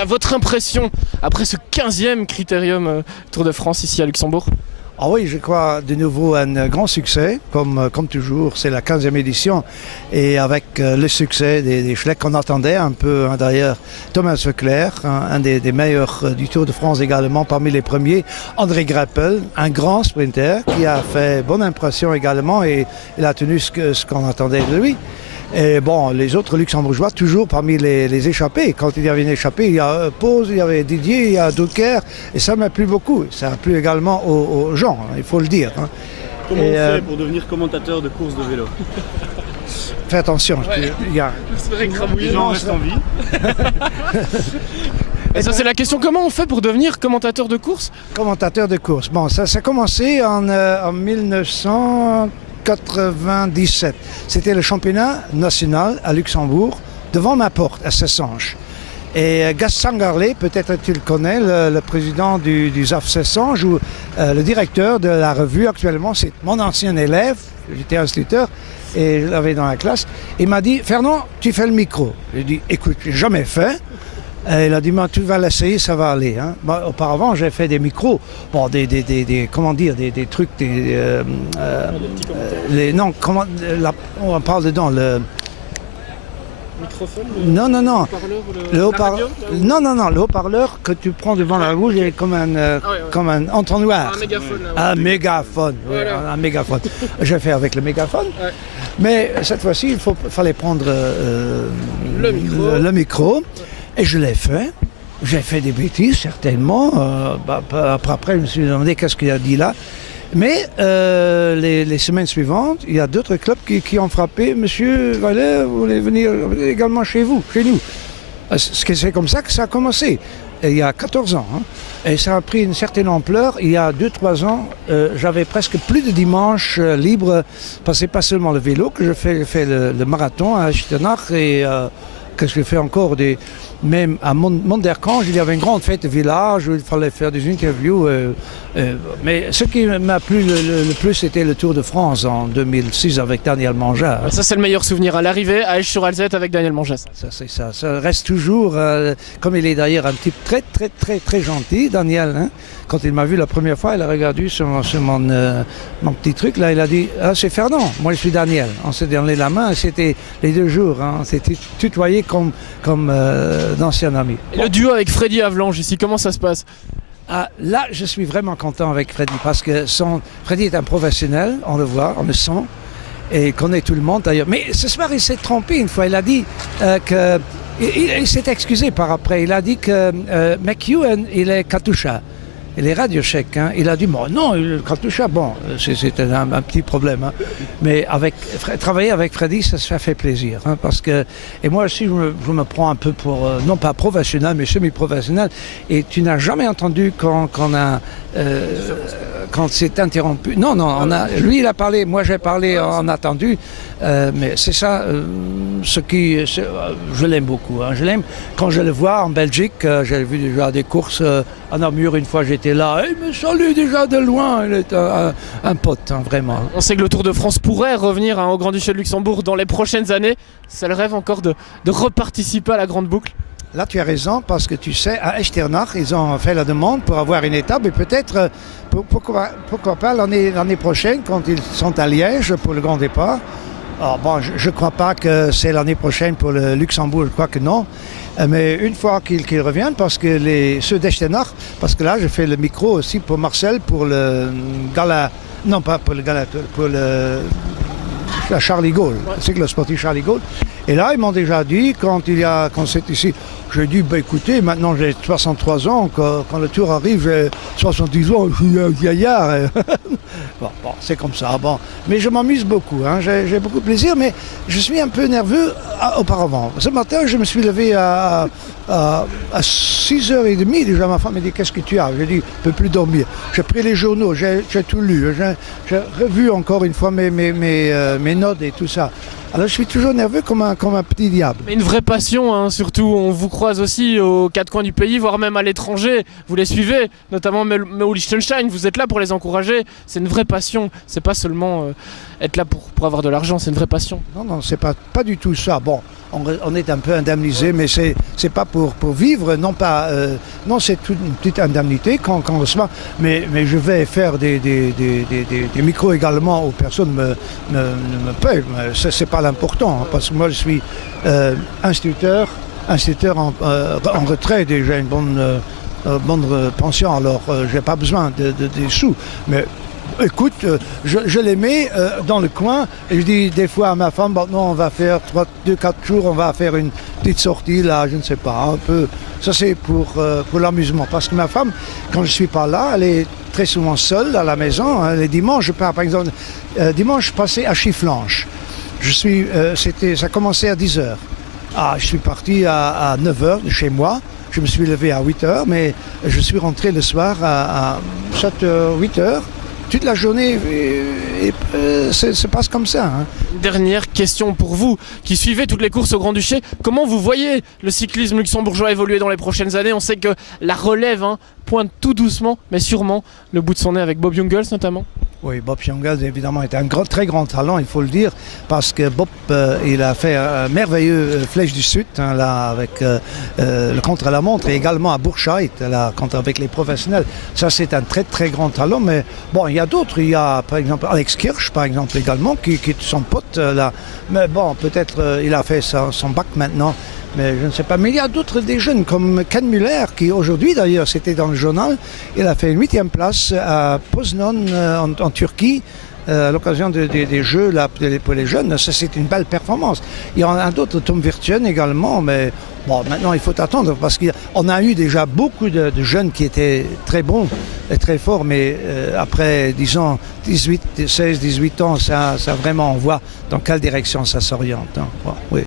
À votre impression, après ce 15e critérium Tour de France ici à Luxembourg? Ah oui, je crois de nouveau un grand succès, comme toujours, c'est la 15e édition. Et avec le succès des Schleck qu'on attendait un peu, d'ailleurs, Thomas Voeckler, un des meilleurs du Tour de France également, parmi les premiers. André Greipel, un grand sprinter qui a fait bonne impression également et il a tenu ce qu'on attendait de lui. Et bon, les autres luxembourgeois, toujours parmi les échappés. Quand il y avait une échappée, il y a Pose, il y avait Didier, il y a Drucker, et ça m'a plu beaucoup. Ça a plu également aux gens, il faut le dire. Comment on fait pour devenir commentateur de course de vélo? Fais attention, il y a... Les gens restent en vie. Et ça c'est la question, comment on fait pour devenir commentateur de course? Commentateur de course, bon, ça a commencé en 1997. C'était le championnat national à Luxembourg, devant ma porte, à Sessange. Et Gaston Garlet, peut-être tu le connais, le président du ZAF Sessange, ou le directeur de la revue actuellement, c'est mon ancien élève, j'étais instituteur, et je l'avais dans la classe. Il m'a dit, Fernand, tu fais le micro. J'ai dit, écoute, j'ai jamais fait. Et il a dit, tu vas l'essayer, ça va aller. Hein. Bon, auparavant, j'ai fait des micros, bon, comment dire, des trucs, on parle dedans, le Microphone? Non. Le haut-parleur? Non, le haut-parleur que tu prends devant la roue, il est comme un entonnoir. Un mégaphone. Un mégaphone, voilà. Un mégaphone. J'ai fait avec le mégaphone. Ouais. Mais cette fois-ci, il fallait prendre le micro. Et je l'ai fait. J'ai fait des bêtises, certainement. Après, je me suis demandé qu'est-ce qu'il a dit là. Mais les semaines suivantes, il y a d'autres clubs qui ont frappé. Monsieur Valère, vous voulez venir également chez nous. C'est comme ça que ça a commencé, il y a 14 ans. Hein. Et ça a pris une certaine ampleur. Il y a 2-3 ans, j'avais presque plus de dimanches libres, parce que c'est pas seulement le vélo que je fais le marathon à Chitenach et que je fais encore même à Monderkange, il y avait une grande fête de village où il fallait faire des interviews. Mais ce qui m'a plu le plus, c'était le Tour de France en 2006 avec Daniel Manjas. Ça, c'est le meilleur souvenir à l'arrivée à Esch-sur-Alzette avec Daniel Manjas. Ça, c'est ça. Ça reste toujours, comme il est d'ailleurs un type très gentil, Daniel. Hein. Quand il m'a vu la première fois, il a regardé sur mon petit truc. Là, il a dit, c'est Fernand, moi je suis Daniel. On s'est donné la main, c'était les 2 jours. Hein. C'était tutoyé comme d'anciens amis. Et le duo avec Freddy Avalanche ici, comment ça se passe? Là, je suis vraiment content avec Freddy parce que Freddy est un professionnel, on le voit, on le sent, et il connaît tout le monde d'ailleurs. Mais ce soir, il s'est trompé une fois. Il a dit il s'est excusé par après. Il a dit que McEwen, il est Katusha. Il est radiochèque. Hein. Il a dit, non, le Katusha, bon, c'était un petit problème. Hein. Mais travailler avec Freddy, ça fait plaisir. Hein, parce que, et moi aussi, je me prends un peu pour, non pas professionnel, mais semi-professionnel. Et tu n'as jamais entendu quand c'est interrompu. Non, lui, il a parlé, moi, j'ai parlé en attendu. Mais c'est ça, je l'aime beaucoup. Hein. Je l'aime quand je le vois en Belgique. J'ai vu déjà des courses à Namur. Une fois, j'étais là. Il me salue déjà de loin. Il est un pote, hein, vraiment. On sait que le Tour de France pourrait revenir au Grand-Duché de Luxembourg dans les prochaines années. C'est le rêve encore de reparticiper à la grande boucle. Là, tu as raison, parce que tu sais, à Echternach, ils ont fait la demande pour avoir une étape, et peut-être, pourquoi pas l'année prochaine, quand ils sont à Liège pour le grand départ. Alors, bon, je ne crois pas que c'est l'année prochaine pour le Luxembourg, je crois que non. Mais une fois qu'ils reviennent, parce que ceux d'Echternach, parce que là, je fais le micro aussi pour Marcel, pour le gala, non pas pour le gala, pour la Charlie Gaulle, c'est que le sportif Charlie Gaulle. Et là, ils m'ont déjà dit, quand c'est ici, j'ai dit, écoutez, maintenant j'ai 63 ans, quand le tour arrive, j'ai 70 ans, je suis un vieillard. Bon, c'est comme ça. Bon. Mais je m'amuse beaucoup, hein, j'ai beaucoup de plaisir, mais je suis un peu nerveux auparavant. Ce matin, je me suis levé à 6h30, déjà ma femme m'a dit, qu'est-ce que tu as? J'ai dit, je ne peux plus dormir. J'ai pris les journaux, j'ai tout lu, j'ai revu encore une fois mes notes et tout ça. Alors je suis toujours nerveux comme un petit diable. Mais une vraie passion, hein, surtout. On vous croise aussi aux 4 coins du pays, voire même à l'étranger. Vous les suivez, notamment Meau Liechtenstein. Vous êtes là pour les encourager. C'est une vraie passion. C'est pas seulement être là pour avoir de l'argent. C'est une vraie passion. Non, c'est pas du tout ça. Bon, on est un peu indemnisé, mais c'est pas pour vivre, non pas. Non, c'est une petite indemnité quand on reçoit. Mais je vais faire des micros également où personne ne me paye. C'est pas l'important, hein, parce que moi je suis instituteur en retrait, déjà une bonne pension, alors j'ai pas besoin des sous. Mais écoute, je les mets dans le coin et je dis des fois à ma femme, bon, non, on va faire 2-4 jours, on va faire une petite sortie là, je ne sais pas, un peu. Ça c'est pour l'amusement, parce que ma femme, quand je suis pas là, elle est très souvent seule à la maison. Hein. Les dimanches, je pars par exemple, dimanche je passais à Chifflanche. Ça commençait à 10h. Je suis parti à 9h de chez moi. Je me suis levé à 8h, mais je suis rentré le soir à 7h, 8h. Toute la journée, se passe comme ça. Hein. Dernière question pour vous, qui suivez toutes les courses au Grand-Duché. Comment vous voyez le cyclisme luxembourgeois évoluer dans les prochaines années? On sait que la relève pointe tout doucement, mais sûrement le bout de son nez avec Bob Jungels notamment. Oui, Bob Jungels évidemment est un très grand talent, il faut le dire, parce que Bob il a fait un merveilleux Flèche du Sud là, avec le contre-la-montre et également à Bourgscheid avec les professionnels. Ça c'est un très grand talent, mais bon, il y a d'autres, il y a par exemple Alex Kirch par exemple également qui est son pote là, mais bon, peut-être il a fait son bac maintenant. Mais je ne sais pas. Mais il y a d'autres des jeunes comme Ken Müller qui aujourd'hui d'ailleurs c'était dans le journal. Il a fait une 8e place à Poznan en Turquie à l'occasion des Jeux là, pour les jeunes. Ça c'est une belle performance. Il y en a d'autres, Tom Virtuen également. Mais bon, maintenant il faut attendre parce qu'on a eu déjà beaucoup de jeunes qui étaient très bons et très forts. Mais après disons 16, 18 ans, ça vraiment on voit dans quelle direction ça s'oriente. Hein. Bon, oui.